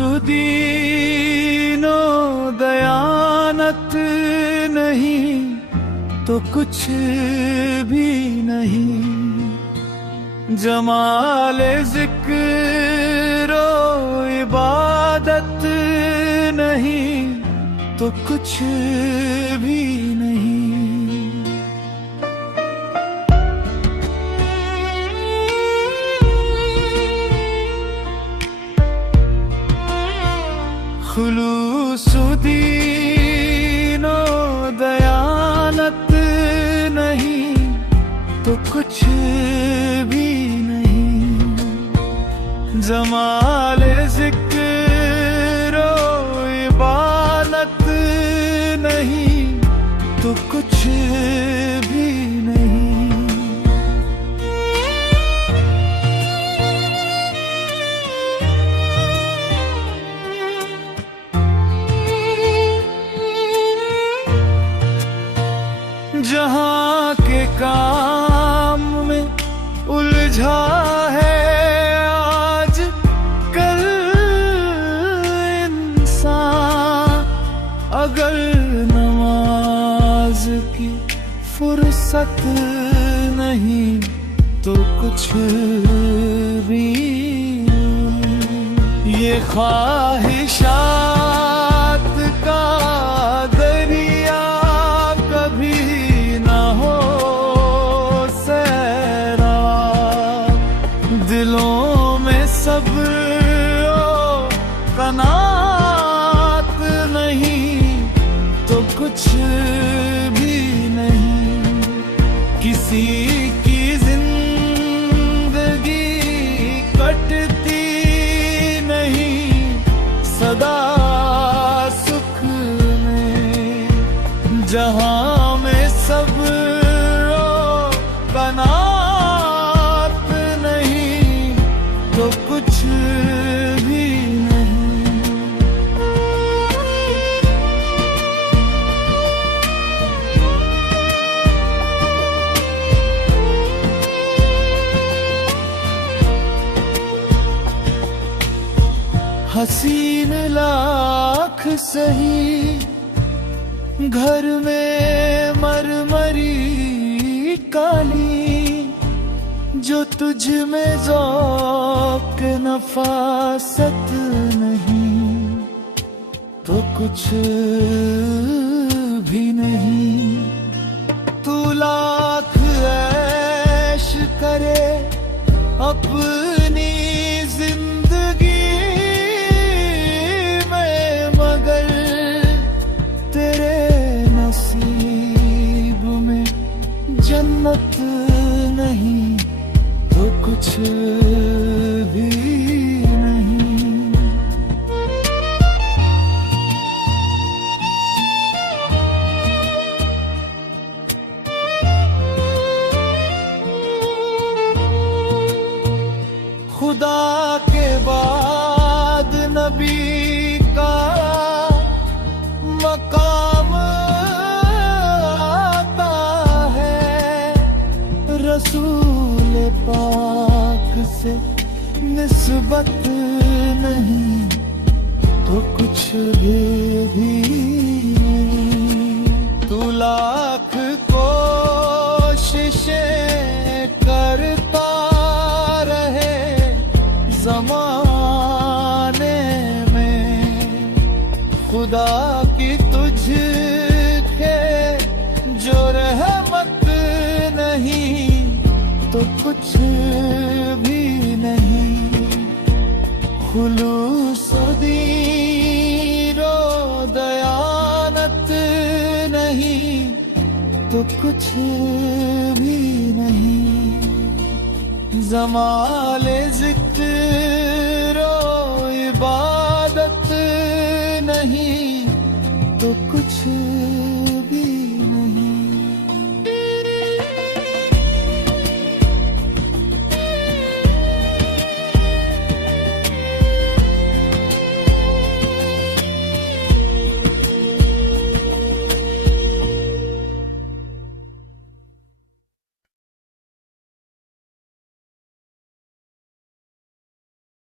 सुदीनो दयानत नहीं तो कुछ भी नहीं, जमाले ज़िक्र इबादत नहीं तो कुछ भी नहीं। खुलूसुदीनो दयानत नहीं तो कुछ भी नहीं, जमाले ज़िक्र इबादत नहीं तो कुछ भी नहीं। जहाँ के काम में उलझा है आज कल इंसान, अगर नमाज की फुर्सत नहीं तो कुछ भी नहीं। ये ख्वाहिशात का दरिया कभी दिलों में सब्र कनात नहीं तो कुछ भी नहीं। किसी की जिंदगी कटती नहीं सदा सुख में, जहां में सब्र कनात तो कुछ भी नहीं। हसीन लाख सही घर में मरमरी काली, जो तुझ में ज़ौक़ नफ़ासत नहीं तो कुछ भी नहीं। तू लाख ऐश करे अपनी जिंदगी में, मगर तेरे नसीब में जन्नत नहीं तो कुछ भी नहीं। खुदा के बाद नबी का मकाम आता है, रसूल पाक से निस्बत नहीं तो कुछ भी नहीं। तू लाख कोशिशें करता रहे ज़माने में, खुदा की तुझे जो रहमत नहीं तो कुछ भी नहीं। खुलूसुदीनो दयानत नहीं तो कुछ भी नहीं, जमाले ज़िक्र इबादत नहीं तो कुछ